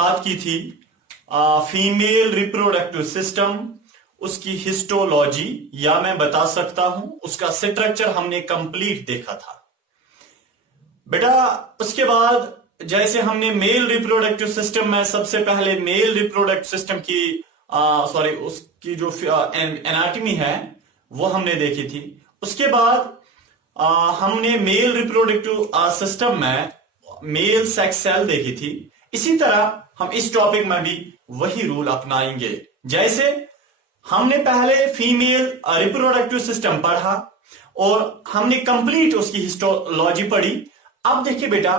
बात की थी फीमेल रिप्रोडक्टिव सिस्टम, उसकी हिस्टोलॉजी, या मैं बता सकता हूं उसका स्ट्रक्चर हमने कंप्लीट देखा था बेटा। उसके बाद जैसे हमने मेल रिप्रोडक्टिव सिस्टम में सबसे पहले मेल रिप्रोडक्टिव सिस्टम की उसकी जो एनाटॉमी है वो हमने देखी थी। उसके बाद हमने मेल रिप्रोडक्टिव सिस्टम में मेल सेक्स सेल देखी थी। इसी तरह हम इस टॉपिक में भी वही रूल अपनाएंगे। जैसे हमने पहले फीमेल रिप्रोडक्टिव सिस्टम पढ़ा और हमने कंप्लीट उसकी हिस्टोलॉजी पढ़ी। अब देखिए बेटा,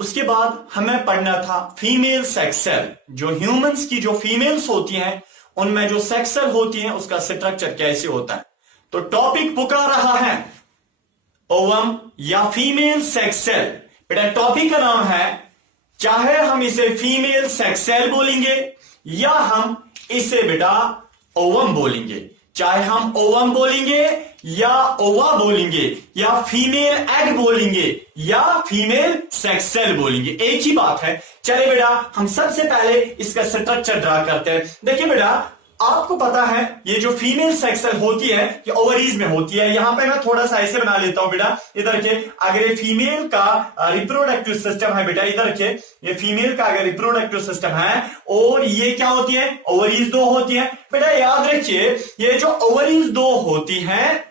उसके बाद हमें पढ़ना था फीमेल सेक्स सेल। जो ह्यूमंस की जो फीमेल्स होती हैं उनमें जो सेक्स सेल होती हैं उसका स्ट्रक्चर कैसे होता है। तो टॉपिक पुकार रहा है ओवम या फीमेल सेक्स सेल। बेटा टॉपिक का नाम है, चाहे हम इसे फीमेल सेक्स सेल बोलेंगे या हम इसे बेटा ओवम बोलेंगे, चाहे हम ओवम बोलेंगे या ओवा बोलेंगे या फीमेल एग बोलेंगे या फीमेल सेक्स सेल बोलेंगे, एक ही बात है। चले बेटा हम सबसे पहले इसका स्ट्रक्चर ड्रा करते हैं। देखिए बेटा, आपको पता है ये जो फीमेल सेक्स सेल होती है ये ओवरीज में होती है। यहां पे मैं थोड़ा सा ऐसे बना लेता हूं बेटा, इधर के अगर ये फीमेल का रिप्रोडक्टिव सिस्टम है बेटा, इधर के ये फीमेल का अगर रिप्रोडक्टिव सिस्टम है और ये क्या होती है, ओवरीज 2 होती है। बेटा याद रखिए ये जो ओवरीज 2 होती है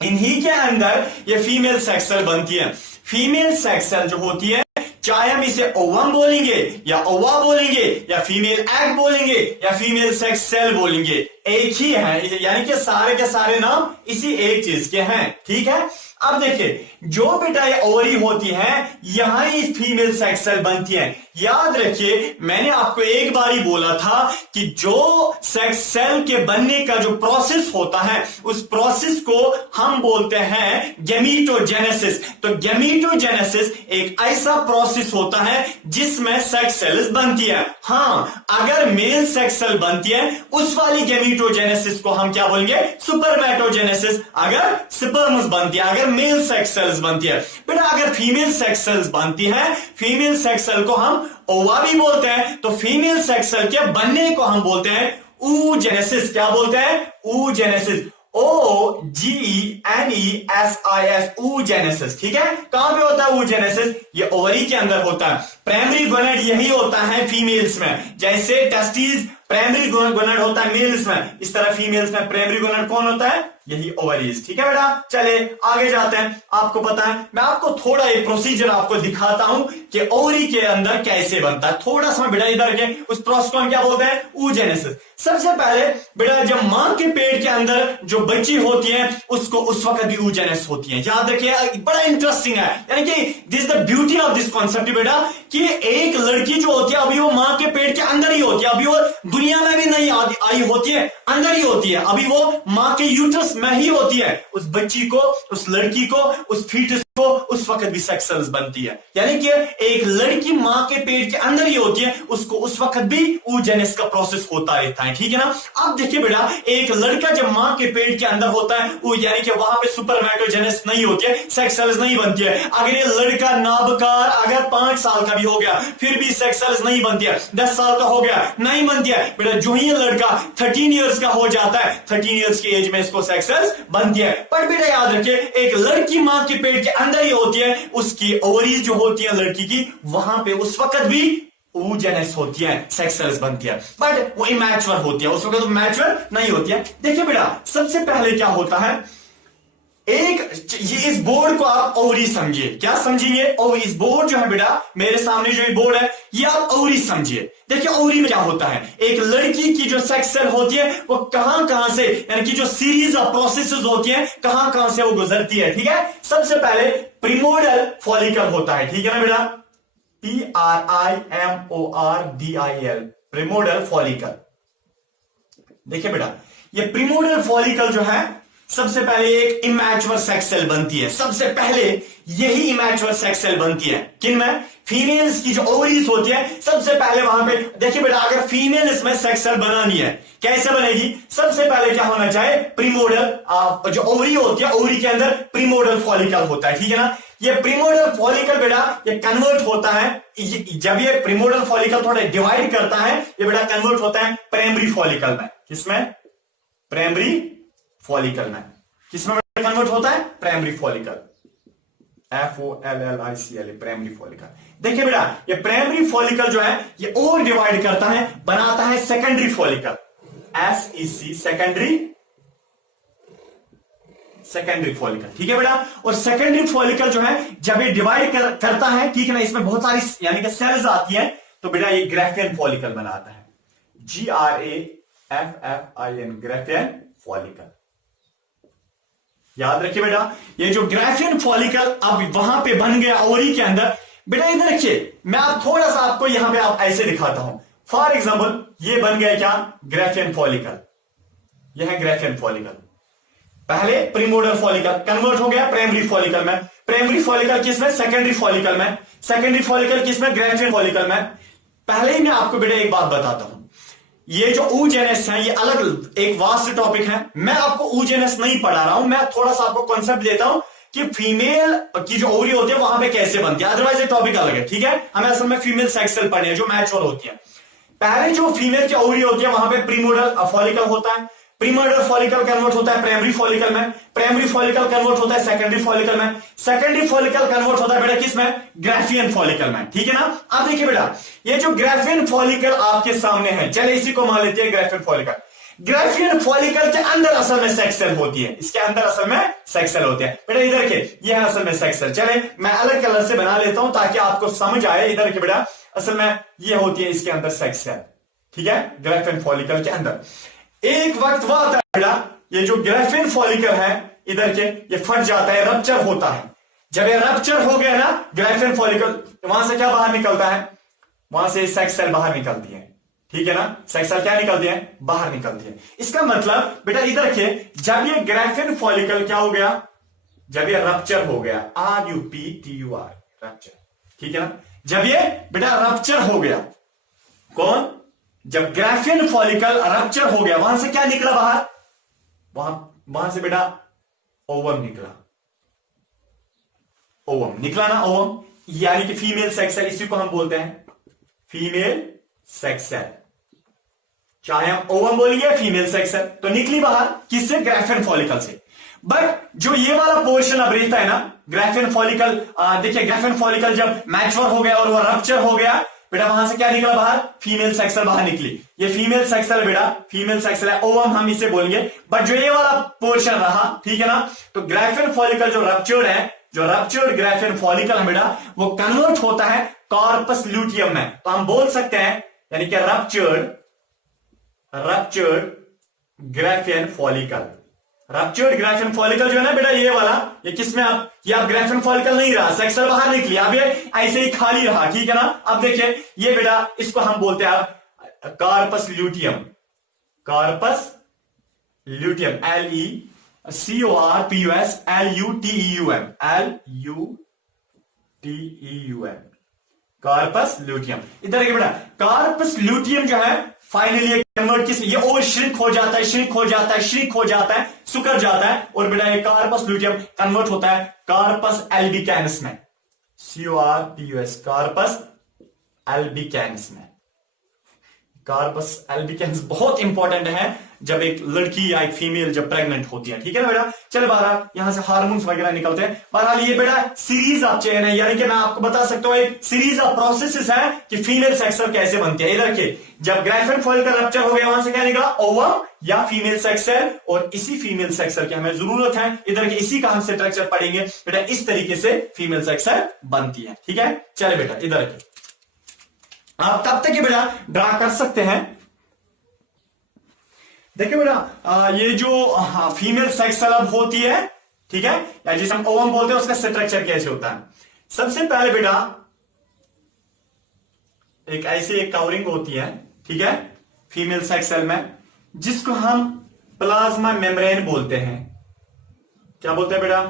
इन्हीं के अंदर ये फीमेल सेक्स सेल बनती है। फीमेल सेक्स सेल जो होती है, चाहे हम इसे ओवम बोलेंगे या ओवा बोलेंगे या फीमेल एग बोलेंगे या फीमेल सेक्स सेल बोलेंगे, एक ही है। यानी कि सारे के सारे नाम इसी एक चीज के हैं, ठीक है। अब देखिए जो बेटा ये ओवरी होती है यहां ही फीमेल सेक्स सेल बनती है। याद रखिए मैंने आपको एक बार ही बोला था कि जो सेक्स सेल के बनने का जो प्रोसेस होता है उस प्रोसेस को हम बोलते हैं गैमीटोजेनेसिस। तो गैमीटोजेनेसिस एक ऐसा प्रोसेस होता है जिसमें सेक्स सेल्स बनती है। हां, अगर मेल सेक्स सेल बनती है उस वाली गैमीटोजेनेसिस को हम क्या बोलेंगे, सुपरमेटोजेनेसिस। अगर स्पर्म्स बनती है, अगर मेल सेक्स सेल्स बनती है। बेटा अगर फीमेल सेक्स सेल्स बनती है, फीमेल सेक्स सेल को हम ओवा भी बोलते हैं, तो फीमेल सेक्स सेल के बनने को हम बोलते हैं oogenesis। क्या बोलते हैं, oogenesis, OGENESIS, oogenesis, ठीक है। कहां पे होता है oogenesis, ये ओवरी के अंदर होता है। प्राइमरी गोनेड यही होता है फीमेल्स में, जैसे टेस्टिस प्राइमरी गोनेड होता है मेल्स में, इस तरह फीमेल्स में प्राइमरी गोनेड कौन होता है, यही ओवरीज, ठीक है बेटा। चले आगे जाते हैं। आपको पता है मैं आपको थोड़ा एक प्रोसीजर आपको दिखाता हूं कि ओवरी के अंदर कैसे बनता है। थोड़ा सा बेटा इधर के उस प्रोसेस को हम क्या बोलते हैं, oogenesis। सबसे पहले बेटा जब मां के पेट के अंदर जो बच्ची होती है उसको उस वक्त भी oogenesis होती है। याद रखिए बड़ा इंटरेस्टिंग है, यानी कि this the beauty of this concept बेटा, कि एक लड़की जो होती है अभी वो मां के पेट के अंदर ही होती है, अभी वो दुनिया में भी नहीं आई होती है, अंदर ही होती है, अभी वो मां के यूट्रस में ही होती है। उस बच्ची को, उस लड़की को, उस फीटस को उस वक्त भी सेक्स सेल्स बनती है। यानी कि एक लड़की मां के पेट के अंदर ही होती है, उसको उस वक्त भी oogenesis का प्रोसेस होता रहता है, ठीक है ना। अब देखिए बेटा एक लड़का जब मां के पेट के अंदर होता है वो यानी कि वहां पे सुपरमेटोजेनेसिस नहीं होती है, सेक्स सेल्स नहीं बनती है। अगर ये लड़का नाबकार अगर 5 साल का भी हो गया फिर भी सेक्स सेल्स नहीं बनती है, 10 साल का हो गया नहीं बनती है। बेटा जो ही लड़का 13 इयर्स का हो जाता है, 13 इयर्स की एज में इसको सेक्स सेल्स बनती है। पर बेटा याद रखिए एक लड़की मां के पेट के अंदर ही होती है, उसकी ओवरीज जो होती है लड़की की, वहां पे उस वक्त भी oogenesis होती है, सेक्स सेल्स बनती है, बट वो इमैच्योर होती है, उस वक्त तो मैच्योर नहीं होती है। देखिए बेटा सबसे पहले क्या होता है, ये इस बोर्ड को आप ओवरी समझिए। क्या समझिए, और इस बोर्ड जो है बेटा मेरे सामने जो ये बोर्ड है ये आप ओवरी समझिए। देखिए ओवरी में क्या होता है, एक लड़की की जो सेक्स सेल होती है वो कहां से, यानी कि जो सीरीज ऑफ प्रोसेसेस होती है कहां से वो गुजरती है, ठीक है। सबसे पहले प्रिमोर्डियल फॉलिकल होता है, ठीक है ना बेटा, PRIMORDIL, प्रिमोर्डियल फॉलिकल। देखिए बेटा ये प्रिमोर्डियल फॉलिकल जो है सबसे पहले एक इमैच्योर सेक्स सेल बनती है। सबसे पहले यही इमैच्योर सेक्स सेल बनती है किनमें, फीमेल्स की जो ओवरीज होती है सबसे पहले वहां पे। देखिए बेटा अगर फीमेल इसमें सेक्स सेल बनानी है कैसे बनेगी, सबसे पहले क्या होना चाहिए, प्रिमोर्डियल जो ओवरी होती है, ओवरी के अंदर प्रिमोर्डियल फॉलिकल होता है, ठीक है ना। ये प्रीमोर्डियल फॉलिकल बेटा ये कन्वर्ट होता है, जब ये प्रीमोर्डियल फॉलिकल थोड़ा डिवाइड करता है, ये बेटा कन्वर्ट होता है प्राइमरी फॉलिकल में। किसमें? प्राइमरी फॉलिकल में। किसमें कन्वर्ट होता है? Primary follicle, FOLLICL, primary follicle. देखिए बेटा ये प्राइमरी फॉलिकल जो है ये और डिवाइड करता है, बनाता है secondary follicle, SEC, secondary follicle. ठीक है बेटा, और सेकेंडरी फॉलिकल जो है जब ये डिवाइड करता है, ठीक है ना, इसमें बहुत सारी यानी कि सेल्स आती हैं, तो बेटा ये ग्राफियन फॉलिकल बनाता है, GRAFFIN, ग्राफियन फॉलिकल। याद रखिए बेटा ये जो ग्राफियन फॉलिकल अब वहां पे बन गया ओवरी के अंदर, बेटा इधर रखिए, मैं आप थोड़ा सा आपको यहां पे आप ऐसे दिखाता हूं। फॉर एग्जाम्पल ये बन गया क्या? Graafian follicle. यह है ग्राफियन फॉलिकल। पहले प्रीमोर्डियल फॉलिकल कन्वर्ट हो गया प्राइमरी फॉलिकल में, प्राइमरी फॉलिकल किसमें? सेकेंडरी फॉलिकल में, सेकेंडरी फॉलिकल किसमें? ग्राफियन फॉलिकल में। पहले ही मैं आपको बेटा एक बात बताता हूं, ये जो oogenesis है ये अलग एक वास्ट टॉपिक है, मैं आपको oogenesis नहीं पढ़ा रहा हूं, मैं थोड़ा सा आपको कॉन्सेप्ट देता हूं कि फीमेल की जो ओवरी होती है वहां पे कैसे बनती है, अदरवाइज ये टॉपिक अलग है। ठीक है, हमें असल में फीमेल सेक्स सेल पढ़नी है जो मैच्योर होती है। पहले जो फीमेल की ओवरी होती है वहां पे प्रीमोर्डियल फॉलिकल होता है, प्रीमोर्डियल फॉलिकल कन्वर्ट होता है प्राइमरी फॉलिकल में, प्राइमरी फॉलिकल कन्वर्ट होता है सेकेंडरी फॉलिकल में, सेकेंडरी फॉलिकल कन्वर्ट होता है बेटा किसमें? ग्राफियन फॉलिकल में। ठीक है ना, अब देखिए बेटा ये जो ग्राफियन फॉलिकल आपके सामने है, चले इसी को मान लेते हैं ग्राफियन फॉलिकल। ग्राफियन फॉलिकल के अंदर असल में सेक्स सेल होती है, इसके अंदर असल में सेक्स सेल होते हैं। बेटा इधर के ये है असल में सेक्स सेल, चले मैं अलग कलर से बना लेता हूं ताकि आपको समझ आए। इधर के बेटा असल में ये होती है इसके अंदर सेक्स सेल। ठीक है, ग्राफियन फॉलिकल के अंदर एक वक्त वह आता है बेटा ये जो ग्राफियन फॉलिकल है इधर के ये फट जाता है, रप्चर होता है। जब ये रप्चर हो गया ना ग्राफियन फॉलिकल, वहां से क्या बाहर निकलता है? वहां से सेक्स सेल बाहर निकलती है। ठीक है ना, सेक्स सेल क्या निकलती है? बाहर निकलती है। इसका मतलब बेटा इधर के जब ये ग्राफियन फॉलिकल क्या हो गया? जब ये रप्चर हो गया, RUPTUR, रप्चर। ठीक है ना, जब ये बेटा रप्चर हो गया, कौन? जब ग्राफियन फॉलिकल रप्चर हो गया, वहां से क्या निकला बाहर? वहां से बेटा ओवम निकला, ओवम निकला ना, ओवम यानी कि फीमेल सेक्स सेल, इसी को हम बोलते हैं फीमेल सेक्स सेल। चाहे हम ओवम बोलेंगे फीमेल सेक्स सेल, तो निकली बाहर किससे? ग्राफियन फॉलिकल से। बट जो ये वाला पोर्शन अब रहता है ना ग्राफियन फॉलिकल, देखिए ग्राफियन फॉलिकल जब मैच्योर हो गया और वो रप्चर हो गया, बेटा वहां से क्या निकला बाहर? फीमेल सेक्स सेल बाहर निकली। ये फीमेल सेक्स सेल बेटा फीमेल सेक्स सेल है, ओवम हम इसे बोलेंगे। बट जो ये वाला पोर्शन रहा, ठीक है ना, तो ग्राफियन फॉलिकल जो रप्चर्ड है, जो रप्चर्ड ग्राफियन फॉलिकल है बेटा वो कन्वर्ट होता है कॉर्पस ल्यूटियम में। तो हम बोल सकते हैं यानी कि ruptured Graafian follicle, ruptured Graafian follicle जो है ना बेटा ये वाला, ये किसमें आप, ये आप ग्राफियन फॉलिकल नहीं रहा, सेक्स सेल बाहर निकली, अब ये ऐसे ही खाली रहा। ठीक है ना, अब देखिए ये बेटा इसको हम बोलते हैं आप corpus luteum, corpus luteum, LECORPUS LUTEUM, LUTEUM, corpus luteum. इधर देखिए बेटा कॉर्पस ल्यूटियम जो है फाइनली कन्वर्ट किस, ये और श्रिंक हो जाता है, श्रिंक हो जाता है, श्रिंक हो जाता है, सुकर जाता है, और बेटा ये कॉर्पस ल्यूटियम कन्वर्ट होता है कॉर्पस एल्बिकैनस में, CORPUS, कॉर्पस एल्बिकैनस में। कॉर्पस एल्बिकैनस बहुत इंपॉर्टेंट है जब एक लड़की या एक फीमेल जब प्रेग्नेंट होती है। ठीक है ना बेटा, चलो बहरहाल यहां से हार्मोन्स वगैरह निकलते हैं। बहरहाल ये बेटा सीरीज ऑफ चेन है, यानी कि मैं आपको बता सकता हूं एक सीरीज ऑफ प्रोसेसेस है कि फीमेल सेक्स सेल कैसे बनती है। इधर के जब ग्राफियन फॉलिकल रप्चर हो गया, वहां से क्या निकला? ओवम या फीमेल सेक्स सेल, और इसी फीमेल सेक्स सेल की हमें जरूरत है। इधर के इसी का हम स्ट्रक्चर पढ़ेंगे बेटा, इस तरीके से फीमेल सेक्स सेल बनती है। ठीक है, चले बेटा इधर के आप तब तक बेटा ड्रा कर सकते हैं। देखिए बेटा ये जो फीमेल सेक्स सेल अब होती है, ठीक है, या जिसे हम ओवम बोलते हैं, उसका स्ट्रक्चर कैसे होता है? सबसे पहले बेटा एक ऐसी एक कवरिंग होती है, ठीक है, फीमेल सेक्स सेल में, जिसको हम प्लाज्मा मेम्ब्रेन बोलते हैं। क्या बोलते हैं बेटा?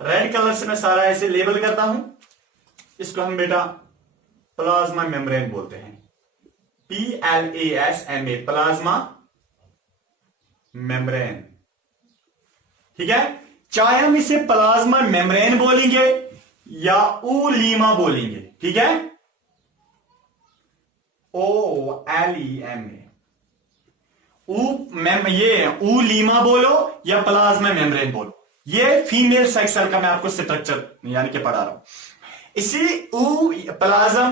रेड कलर से मैं सारा ऐसे लेबल करता हूं, इसको हम बेटा प्लाज्मा मेम्ब्रेन बोलते हैं, PLASMA, प्लाज्मा मेम्ब्रेन। ठीक है, चाहे हम इसे प्लाज्मा मेम्ब्रेन बोलेंगे या ऊलीमा बोलेंगे, ठीक है, OLEMA, ये ऊलीमा बोलो या प्लाज्मा मेम्ब्रेन बोलो, ये फीमेल सेक्स सेल का मैं आपको स्ट्रक्चर यानी कि पढ़ा रहा हूं। इसी प्लाज्मा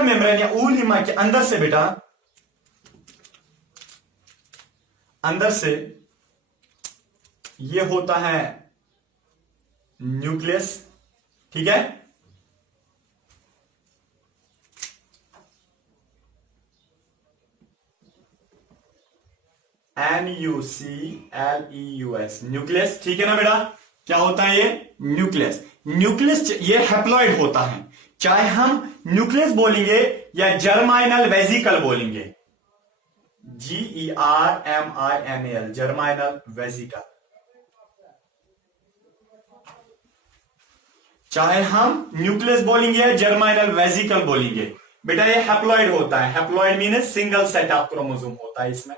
मेम्ब्रेन या ऊलीमा के अंदर से बेटा, अंदर से ये होता है न्यूक्लियस, ठीक है, NUCLEUS, न्यूक्लियस, ठीक है ना बेटा। क्या होता है ये न्यूक्लियस? न्यूक्लियस ये हैप्लॉइड होता है, चाहे हम न्यूक्लियस बोलेंगे या जर्माइनल वेजिकल बोलेंगे, GERMINAL, जर्माइनल वेजिकल, चाहे हम न्यूक्लियस बोलेंगे या जर्माइनल वेजिकल बोलेंगे, बेटा ये हैप्लॉइड होता है। Haploid means single set of chromosome होता है इसमें।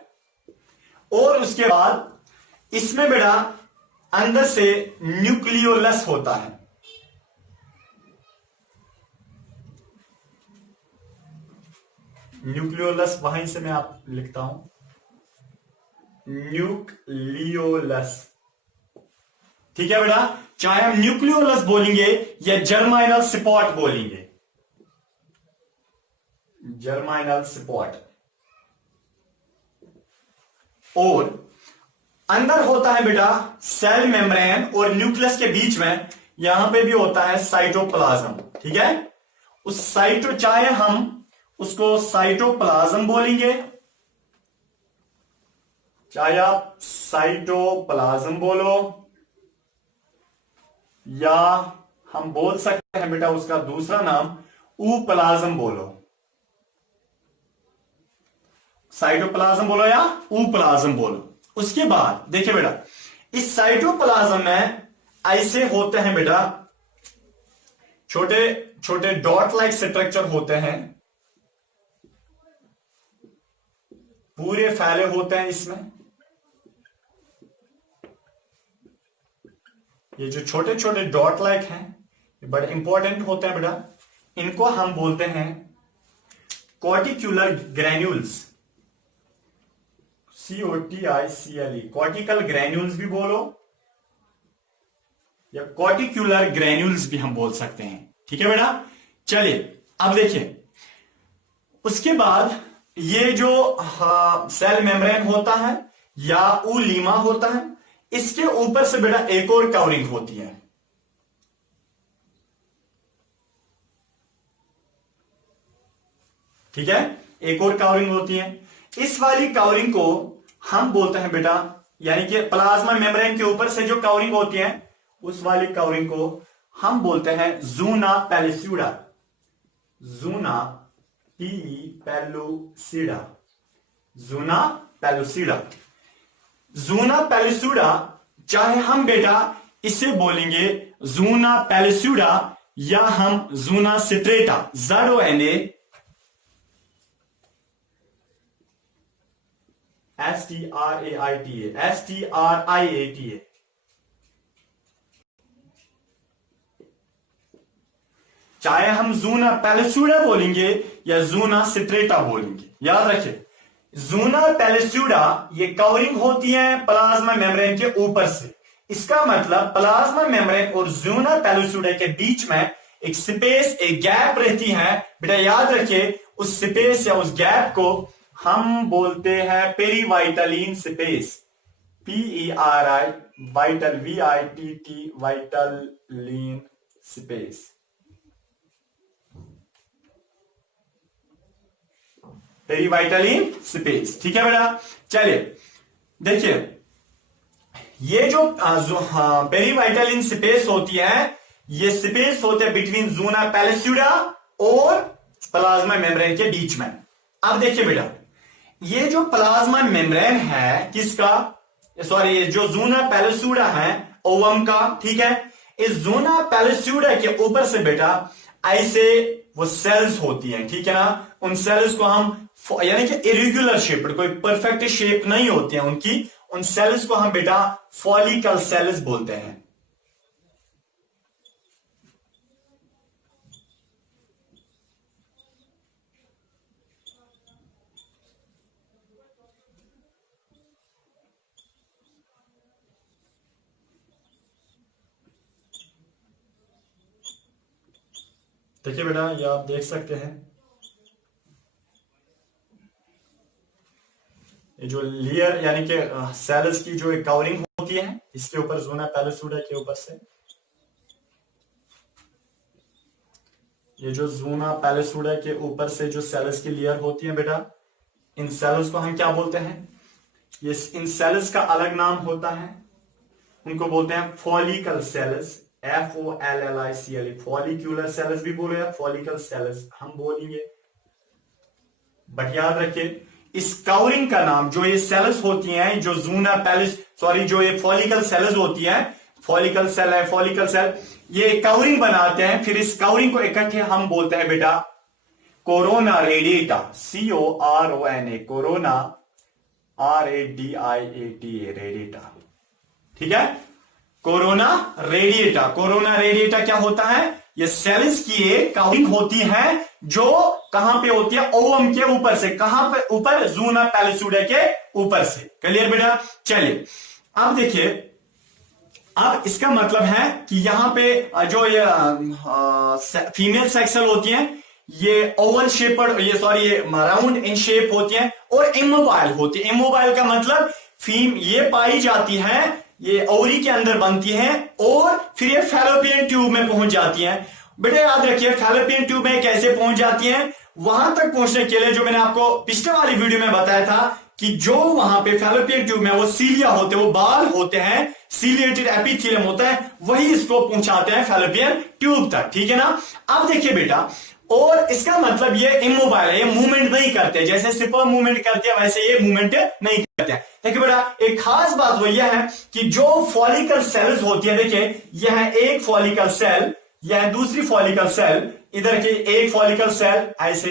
और उसके बाद इसमें बेटा अंदर से न्यूक्लियोलस होता है, न्यूक्लियोलस, वहीं से मैं आप लिखता हूं न्यूक्लियोलस, ठीक है बेटा। चाहे हम न्यूक्लियोलस बोलेंगे या जर्माइनल स्पॉट बोलेंगे, जर्माइनल स्पॉट। और अंदर होता है बेटा सेल मेम्ब्रेन और न्यूक्लियस के बीच में यहां पे भी होता है साइटोप्लाज्म, ठीक है। उस चाहे हम उसको साइटोप्लाज्म बोलेंगे, चाहे आप साइटोप्लाज्म बोलो या हम बोल सकते हैं बेटा उसका दूसरा नाम ऊप्लाज्म बोलो, साइटोप्लाज्म बोलो या ऊप्लाज्म बोलो। उसके बाद देखिए बेटा इस साइटोप्लाज्म में ऐसे होते हैं बेटा छोटे छोटे डॉट लाइक स्ट्रक्चर होते हैं, पूरे फैले होते हैं इसमें। ये जो छोटे छोटे डॉट लाइक हैं ये बड़े इंपॉर्टेंट होते हैं बेटा, इनको हम बोलते हैं कॉर्टिक्यूलर ग्रैन्यूल्स, COTICLE, कॉर्टिकल ग्रैन्यूल्स भी बोलो या कॉर्टिक्यूलर ग्रैन्यूल्स भी हम बोल सकते हैं, ठीक है बेटा। चलिए अब देखिए उसके बाद ये जो सेल मेम्ब्रेन होता है या ऊलीमा होता है, इसके ऊपर से बेटा एक और कवरिंग होती है, ठीक है, एक और कवरिंग होती है। इस वाली कवरिंग को हम बोलते हैं बेटा, यानी कि प्लाज्मा मेम्ब्रेन के ऊपर से जो कवरिंग होती है उस वाली कवरिंग को हम बोलते हैं जूना पेलुसिडा, जूना पेलुसिडा, जूना पेलुसिडा। जूना पेलुसिडा चाहे हम बेटा इसे बोलेंगे जूना पेलुसिडा या हम जूना स्ट्रेटा, ZONA STRIATA, चाहे हम जूना पेलुसिडा बोलेंगे या जूना स्ट्रेटा बोलेंगे। याद रखिए जूना पेलुसिडा ये कवरिंग होती है प्लाज्मा मेम्ब्रेन के ऊपर से, इसका मतलब प्लाज्मा मेम्ब्रेन और जूना पेलुसिडा के बीच में एक स्पेस, एक गैप रहती है बेटा। याद रखिए उस स्पेस या उस गैप को हम बोलते हैं perivitelline space, PERI vital VITT vitelline space, perivitelline space, ठीक है बेटा। चलिए देखिए ये जो पेरीवाइटलिन स्पेस होती है ये स्पेस होते हैं बिटवीन जूना पेलुसिडा और प्लाज्मा मेम्ब्रेन के बीच में। अब देखिए बेटा ये जो प्लाज्मा मेम्ब्रेन है किसका, सॉरी ये जो जूना पेलुसिडा है ओवम का, ठीक है। इस जूना पेलुसिडा के ऊपर से बेटा ऐसे वो सेल्स होती हैं, ठीक है ना। उन सेल्स को हम यानी कि इरेगुलर शेप, कोई परफेक्ट शेप नहीं होती है उनकी, उन सेल्स को हम बेटा फॉलिकल सेल्स बोलते हैं। देखिए बेटा, ये आप देख सकते हैं, ये जो लेयर यानी कि सेल्स की जो कवरिंग होती है, इसके ऊपर ज़ोना पैलिसुडा के ऊपर से, ये जो ज़ोना पैलिसुडा के ऊपर से जो सेल्स की लेयर होती है बेटा, इन सेल्स को हम क्या बोलते हैं? ये इन सेल्स का अलग नाम होता है, उनको बोलते हैं follicle cells, FOLLICL, follicular cells भी बोले या फॉलिकल सेल्स हम बोलेंगे। बट याद रखिए, इस कवरिंग का नाम, जो ये सेल्स होती हैं, जो ज़ोना पैलिस जो ये फॉलिकल सेल्स होती हैं, फॉलिकल सेल है, फॉलिकल सेल, ये कवरिंग बनाते हैं, फिर इस कवरिंग को इकट्ठे हम बोलते हैं बेटा corona radiata, CORONA, corona RADIATA, radiata. ठीक है, कोरोना रेडिएटा। कोरोना रेडिएटा क्या होता है? ये सेल्स की एक कवरिंग होती है जो कहां पे होती है? ओवम के ऊपर से। कहां पे? ऊपर, ज़ोना पैलिसुडा के ऊपर से। क्लियर बेटा? चलिए अब देखिए, अब इसका मतलब है कि यहां पे जो ये फीमेल सेक्सल होती हैं, ये ओवल शेपर्ड, ये राउंड इन शेप होती हैं और इमोबाइल होती है। इमोबाइल का मतलब ये पाई जाती है, ये ओवरी के अंदर बनती हैं और फिर ये फैलोपियन ट्यूब में पहुंच जाती हैं। बेटा याद रखिए, फैलोपियन ट्यूब में कैसे पहुंच जाती हैं? वहां तक पहुंचने के लिए जो मैंने आपको पिछले वाली वीडियो में बताया था कि जो वहां पे फैलोपियन ट्यूब में वो सीलिया होते हैं, वो बाल होते हैं, सीलिएटेड एपिथेलियम होता है, वही इसको पहुंचाते हैं फैलोपियन ट्यूब तक। ठीक है ना? अब देखिए बेटा, और इसका मतलब ये इमोबाइल है, ये मूवमेंट नहीं करते, जैसे स्पर्म मूवमेंट करते हैं वैसे ये मूवमेंट नहीं करते हैं। देखिए बेटा, एक खास बात वो यह है कि जो फॉलिकल सेल्स होती है, देखिए यह है एक फॉलिकल सेल, यह है दूसरी फॉलिकल सेल, इधर की एक फॉलिकल सेल ऐसे,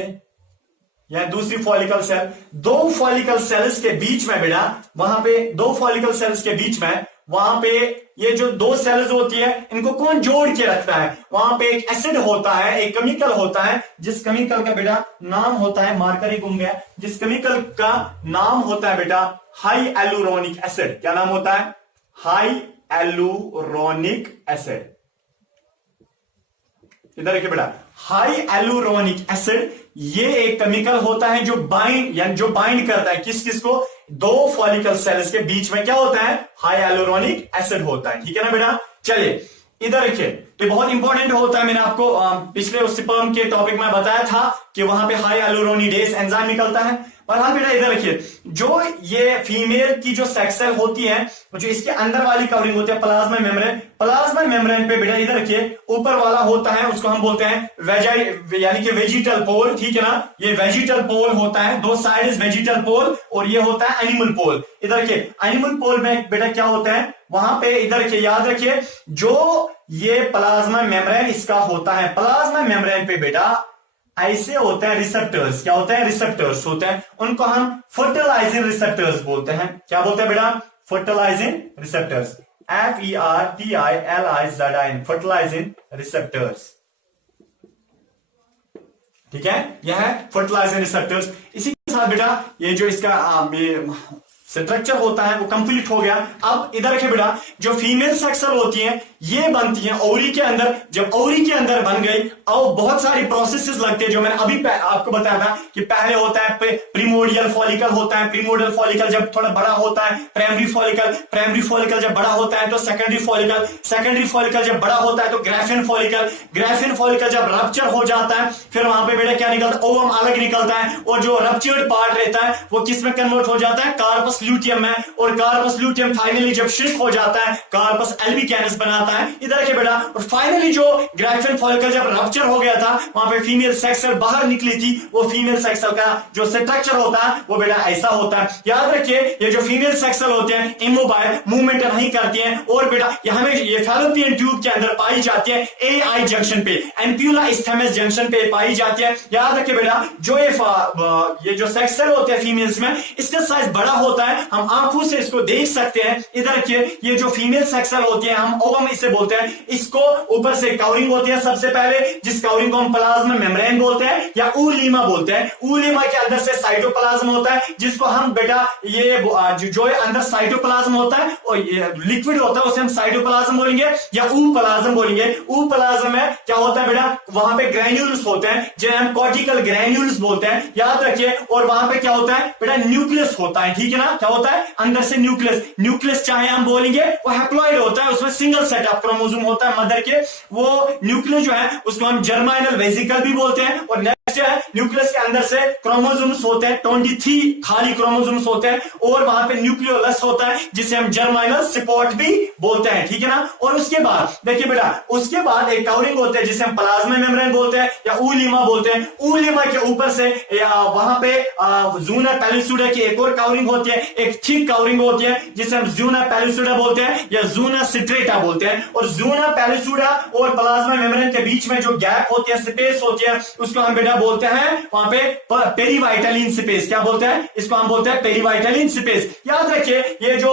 यह दूसरी फॉलिकल सेल, दो फॉलिकल सेल्स के बीच में बेटा, वहां पे दो फॉलिकल सेल्स के बीच में, वहां पे ये जो दो सेल्स होती है, इनको कौन जोड़ के रखता है? वहां पे एक एसिड होता है, एक केमिकल होता है, जिस केमिकल का बेटा नाम होता है, मार्कर ही गुम गया, जिस केमिकल का नाम होता है बेटा हाई एलुरोनिक एसिड। क्या नाम होता है? Hyaluronic acid. इधर देखिए बेटा, हाई एलुरोनिक एसिड, ये एक केमिकल होता है जो बाइंड करता है किस किस को? दो फॉलिकल सेल्स के बीच में क्या होता है? हाई एलुरोनिक एसिड होता है। ठीक है ना बेटा? चलिए इधर देखिए, तो बहुत इंपॉर्टेंट होता है, मैंने आपको पिछले स्पर्म के टॉपिक में बताया था कि वहां पे हाई एलुरोनिडेज एंजाइम निकलता है। और हाँ बेटा, इधर देखिए, जो ये फीमेल की जो सेक्स सेल होती है, जो इसके अंदर वाली कवरिंग होती है प्लाज्मा मेम्ब्रेन, प्लाज्मा मेम्ब्रेन पे बेटा इधर देखिए ऊपर वाला होता है, उसको हम बोलते हैं यानी कि वेजिटल पोल। ठीक है ना? ये वेजिटल पोल होता है, दो साइड इज वेजिटल पोल, और ये होता है एनिमल पोल। इधर देखिए, एनिमल पोल में बेटा क्या होता है? वहां पे इधर देखिए, याद रखिए, जो ये प्लाज्मा मेम्ब्रेन इसका होता है, प्लाज्मा मेम्ब्रेन पे बेटा ऐसे होते हैं रिसेप्टर्स। क्या होते हैं? रिसेप्टर्स होते हैं, उनको हम फर्टिलाइजिंग रिसेप्टर्स बोलते हैं। क्या बोलते हैं बेटा? Fertilising receptors, FERTILIZIN, fertilising receptors. ठीक है, यह है फर्टिलाइजिंग रिसेप्टर्स। इसी के साथ बेटा ये जो इसका स्ट्रक्चर होता है वो कंप्लीट हो गया। अब इधर देखिए बेटा, जो फीमेल सेक्सल होती हैं, ये बनती हैं ओवरी के अंदर। जब ओवरी के अंदर बन गई, और बहुत सारी प्रोसेसेस लगते हैं, जो मैंने अभी आपको बताया था कि पहले होता है प्रीमोडियल फॉलिकल होता है, प्रीमोडियल फॉलिकल जब थोड़ा बड़ा होता है, प्राइमरी फॉलिकल जब बड़ा होता है तो सेकेंडरी फॉलिकल जब बड़ा होता है तो ग्राफियन फॉलिकल जब रप्चर हो जाता है, फिर वहां पे बेटा क्या निकलता है? ओवम अलग निकलता है, और जो रप्चर्ड पार्ट रहता है वो किस में कन्वर्ट हो जाता है? कार्पस ल्यूटियम में, और कार्पस ल्यूटियम फाइनली जब श्रिंक हो जाता है, कार्पस एल्बिकैनस बनाता है। इधर देखिए बेटा, और फाइनली जो ग्राफियन फॉलिकल जब रप्चर हो गया था, वहां पे फीमेल सेक्स सेल बाहर निकली थी, वो फीमेल सेक्स सेल का जो स्ट्रक्चर होता है वो बेटा ऐसा होता है। याद रखिए, ये जो फीमेल सेक्स सेल होते हैं इमोबाइल, मूवमेंट नहीं करती हैं, और बेटा यहां ये फैलोपियन ट्यूब के अंदर पाई जाती है, AI जंक्शन पे, एम्प्यूला इस्थेमस जंक्शन पे पाई जाती है। याद रखिए बेटा, जो ये जो सेक्स सेल होते हैं फीमेल्स में, इसका साइज बड़ा होता होता है, हम आंखों से इसको देख सकते हैं। इधर के ये जो फीमेल सेक्स सेल होती है, हम ओवम इसे बोलते हैं। इसको ऊपर से कवरिंग होती है सबसे पहले, जिस कवरिंग को हम प्लाज्मा मेम्ब्रेन बोलते हैं या ऊलीमा बोलते हैं। ऊलीमा के अंदर से साइटोप्लाज्म होता है, जिसको हम बेटा ये जो अंदर साइटोप्लाज्म होता है और लिक्विड होता है, उसे हम साइटोप्लाज्म बोलेंगे या ऊप्लाज्म बोलेंगे। ऊप्लाज्म में क्या होता है बेटा, वहां पे ग्रैन्यूल्स होते हैं जिन्हें हम कॉर्टिकल ग्रैन्यूल्स बोलते हैं, याद रखिए। और वहां पे क्या होता है बेटा, न्यूक्लियस होता है, ठीक है ना। क्या होता है अंदर से न्यूक्लियस। न्यूक्लियस चाहे हम बोलेंगे वो हैप्लॉइड होता है, उसमें सिंगल सेट ऑफ क्रोमोसोम होता है मदर के। वो न्यूक्लियस जो है उसको हम जर्माइनल वेसिकल भी बोलते हैं। और नेक्स्ट है न्यूक्लियस के अंदर से क्रोमोसोम्स होते हैं, 23 खाली क्रोमोसोम्स होते हैं। और वहां पे न्यूक्लियोलस होता है जिसे हम जर्माइनल सपोर्ट भी बोलते हैं, ठीक है ना। और उसके बाद देखिए बेटा, उसके बाद एक कवरिंग होता है जिसे हम प्लाज्मा मेम्ब्रेन बोलते हैं या ऊलीमा बोलते हैं। ऊलीमा के ऊपर से वहां पे ज़ूना पेलिसुडा की एक और कवरिंग होती है, एक थिक कवरिंग होती है जिसे हम ज़ूना पेलिसुडा बोलते हैं या ज़ूना स्ट्रेटा बोलते हैं। और ज़ूना पेलिसुडा और प्लाज्मा मेम्ब्रेन के बीच में जो गैप होती है, स्पेस होती है, उसको हम बेटा बोलते हैं वहां पे पेरीवाइटलिन स्पेस। क्या बोलते हैं इसको, हम बोलते हैं पेरीवाइटलिन स्पेस। याद रखिए ये जो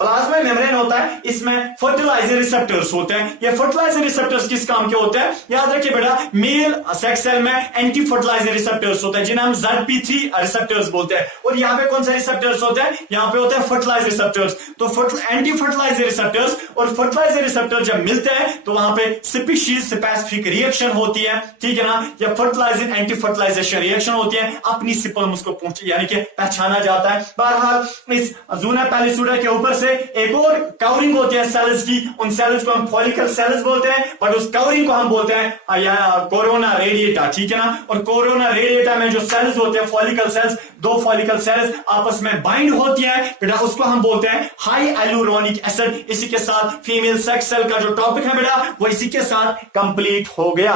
प्लाज्मा मेम्ब्रेन होता है इसमें फर्टिलाइजर रिसेप्टर्स होते हैं। ये फर्टिलाइजर रिसेप्टर्स किस काम के होते हैं, याद रखिए बेटा, मेल सेक्स सेल में एंटी फर्टिलाइजर रिसेप्टर्स होते हैं जिन्हें हम ZP3 रिसेप्टर्स बोलते हैं। और यहाँ पे कौन से रिसेप्टर्स होते हैं, यहाँ पे होते हैं फर्टिलाइजर रिसेप्टर्स। तो एंटी फर्टिलाइजर रिसेप्टर्स और फर्टिलाइजर रिसेप्टर जब मिलते हैं तो वहां पे स्पीशीज स्पेसिफिक रिएक्शन होती है, ठीक है ना, या फर्टिलाइजर एंटी फर्टिलाइजेशन रिएक्शन होती है, अपनी स्पर्म उसको पहुंच यानी कि पहचाना जाता है। बहरहाल इस ज़ूना पेलिसुडा के ऊपर से एक और कवरिंग होती है सेल्स की, उन सेल्स को हम फॉलिकल सेल्स बोलते हैं, बट उस कवरिंग को हम बोलते हैं कोरोना रेडिएटा, ठीक है ना। और कोरोना रेडिएटा में जो सेल्स होते हैं फॉलिकल सेल्स, दो फॉलिकल सेल्स आपस में बाइंड होती है बेटा, उसको हम बोलते हैं हाई एलुरोनिक एसिड। इसी के साथ फीमेल सेक्स सेल का जो टॉपिक है बेटा वो इसी के साथ कंप्लीट हो गया।